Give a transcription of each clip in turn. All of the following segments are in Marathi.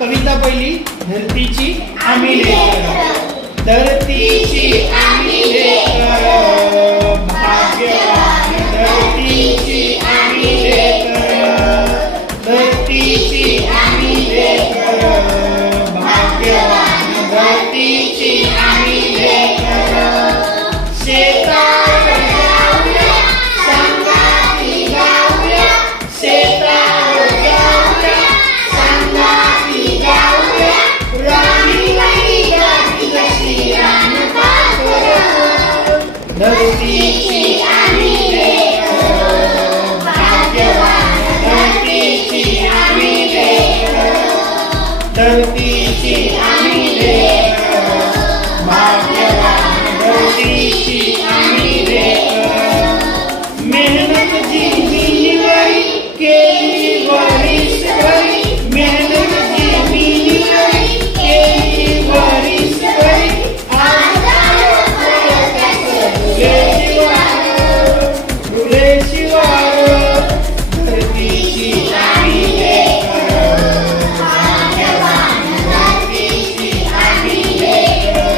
कविता पहिली, धरतीची आम्ही लेकर, धरतीची आम्ही लेकर, भाग्यवान धरतीची आम्ही लेकर, धरतीची आम्ही लेकर, भाग्यवान धरतीची आम्ही लेकर, शेतावर जाऊया संगाती गाऊया, शेतावर जाऊया संगाती गाऊया, राणी गाती जशी रानपाखरं, धरतीची आम्ही लेकर, भाग्यवान धरतीची आम्ही लेकर, धरतीची आम्ही लेकर, भाग्यवान धरतीची आम्ही लेकर, मेहनत जिमिनीवरी केली वरीसभरी, मेहनत जिमिनीवरी केली वरीसभरी, फुले शिवार, धरतीची आम्ही लेकर, भाग्यवान धरतीची आम्ही लेकर,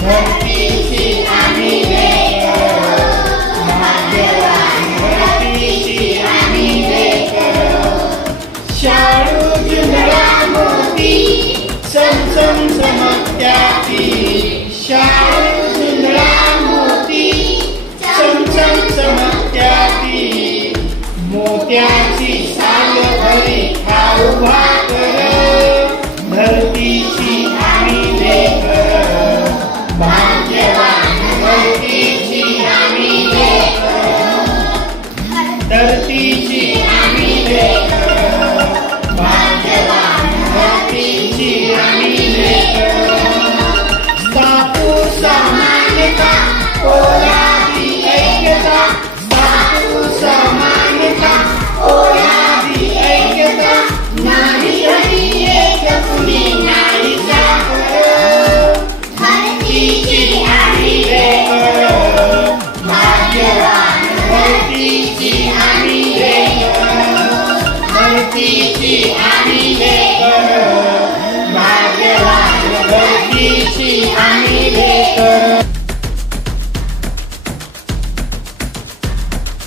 धरतीची आम्ही लेकर, भाग्यवान धरतीची आम्ही लेकर, शाळू जुंधळा मोती चमचम चमकत्याती, शाळू जुंधळा मोती चमचम चमकत्याती, मोत्याची साल भरी खाऊ भाकर, धरतीची आम्ही लेकर, भाग्यवान धरतीची आम्ही लेकर, धरतीची